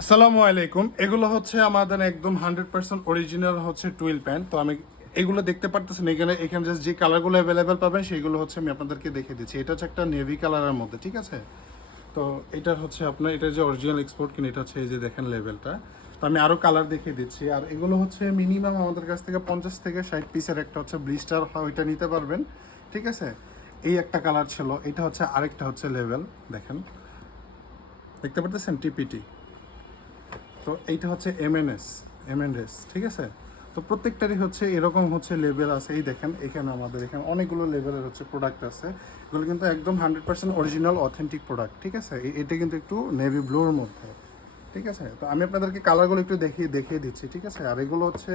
আসসালামু আলাইকুম। এগুলো হচ্ছে আমাদের একদম হান্ড্রেড পার্সেন্ট অরিজিনাল হচ্ছে টুইল প্যান্ট তো আমি এগুলো দেখতে পারতেছেন এখানে এখানে জাস্ট যে কালারগুলো অ্যাভেলেবেল পাবেন সেইগুলো হচ্ছে আমি আপনাদেরকে দেখে দিচ্ছি। এটা হচ্ছে একটা নেভি কালারের মধ্যে, ঠিক আছে? তো এটার হচ্ছে আপনার, এটা যে অরিজিনাল এক্সপোর্ট কিনে, এটা হচ্ছে এই যে দেখেন লেভেলটা তো আমি আরও কালার দেখিয়ে দিচ্ছি। আর এগুলো হচ্ছে মিনিমাম আমাদের কাছ থেকে পঞ্চাশ থেকে ষাট পিসের একটা হচ্ছে ব্লিস্টার হয়, ওইটা নিতে পারবেন, ঠিক আছে? এই একটা কালার ছিল, এটা হচ্ছে আরেকটা হচ্ছে লেভেল দেখেন। দেখতে পারতেছেন? টিপিটি তো এইটা হচ্ছে এমএনএস এমএনএস ঠিক আছে? তো প্রত্যেকটারই হচ্ছে এরকম হচ্ছে লেভেল আছে। এই দেখেন, এখানে আমাদের এখানে অনেকগুলো লেভেলের হচ্ছে প্রোডাক্ট আছে। এগুলো কিন্তু একদম hundred percent original authentic product ঠিক আছে? এটা কিন্তু একটু নেভি ব্লুর মধ্যে, ঠিক আছে? তো আমি আপনাদেরকে কালারগুলো একটু দেখিয়ে দেখিয়ে দিচ্ছি, ঠিক আছে? আর এগুলো হচ্ছে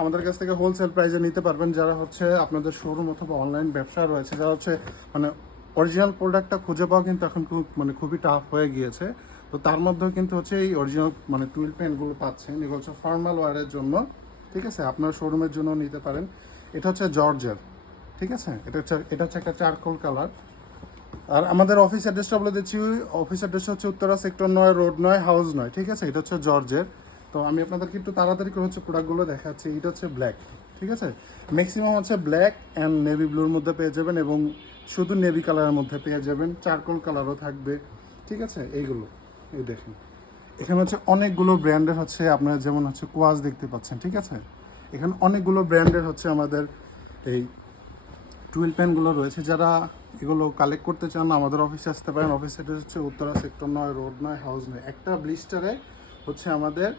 আমাদের কাছ থেকে হোলসেল প্রাইসে নিতে পারবেন যারা হচ্ছে আপনাদের শোরুম অথবা অনলাইন ব্যবসা রয়েছে, যারা হচ্ছে মানে অরিজিনাল প্রোডাক্টটা খুঁজে পাওয়া কিন্তু এখন খুব মানে খুবই টাফ হয়ে গিয়েছে। তো তার মধ্যেও কিন্তু হচ্ছে এই অরিজিনাল মানে টুইল প্যান্টগুলো পাচ্ছেন। এগুলো হচ্ছে ফর্মাল ওয়ারের জন্য, ঠিক আছে? আপনার শোরুমের জন্য নিতে পারেন। এটা হচ্ছে জর্জের ঠিক আছে? এটা হচ্ছে এটা হচ্ছে একটা চারকোল কালার আর আমাদের অফিস অ্যাড্রেসটা বলে দিচ্ছি অফিস অ্যাড্রেস হচ্ছে উত্তরা সেক্টর নয় রোড নয় হাউস নয়, ঠিক আছে? এটা হচ্ছে জর্জের তো আমি আপনাদেরকে একটু তাড়াতাড়ি করে হচ্ছে প্রোডাক্টগুলো দেখাচ্ছি। এটা হচ্ছে ব্ল্যাক ঠিক আছে? ম্যাক্সিমাম হচ্ছে ব্ল্যাক অ্যান্ড নেভি ব্লুর মধ্যে পেয়ে যাবেন এবং শুধু নেভি কালারের মধ্যে পেয়ে যাবেন। চারকোল কালারও থাকবে, ঠিক আছে? এইগুলো। এই দেখুন। এখানে হচ্ছে অনেকগুলো ব্র্যান্ডের হচ্ছে আপনার যেমন হচ্ছে কোয়াজ দেখতে পাচ্ছেন, ঠিক আছে? এখানে অনেকগুলো ব্র্যান্ডের হচ্ছে আমাদের এই টুয়েল প্যানগুলো রয়েছে। যারা এগুলো কালেক্ট করতে চান, আমাদের অফিসে আসতে পারেন। অফিস হচ্ছে উত্তরা সেক্টর নয় রোড নয় হাউস নয়। একটা ব্লিস্টারে হচ্ছে আমাদের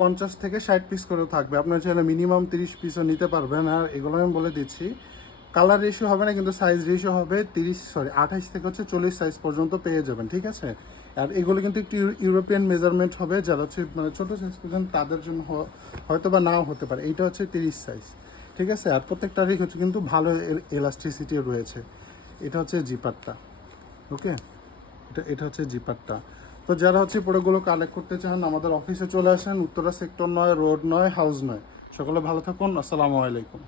পঞ্চাশ থেকে ষাট পিস করেও থাকবে। আপনার চাইলে মিনিমাম তিরিশ পিসও নিতে পারবেন। আর এগুলো আমি বলে দিচ্ছি কালার রেশিও হবে না, কিন্তু সাইজ রেশিও হবে তিরিশ সরি আঠাশ থেকে হচ্ছে চল্লিশ সাইজ পর্যন্ত পেয়ে যাবেন, ঠিক আছে? আর এগুলো কিন্তু একটু ইউরোপিয়ান মেজারমেন্ট হবে, যারা হচ্ছে মানে ছোটো সাইজ পর্যন্ত তাদের জন্য হয়তো বা নাও হতে পারে। এইটা হচ্ছে তিরিশ সাইজ ঠিক আছে? আর প্রত্যেকটারই হচ্ছে কিন্তু ভালো এলাস্টিসিটি রয়েছে। এটা হচ্ছে জিপারটা ওকে? এটা এটা হচ্ছে জিপারটা তো যারা হচ্ছে প্রোডাক্টগুলো কালেক্ট করতে চান, আমাদের অফিসে চলে আসেন। উত্তরা সেক্টর নয় রোড নয় হাউস নয়। সকলে ভালো থাকুন। আসসালামু আলাইকুম।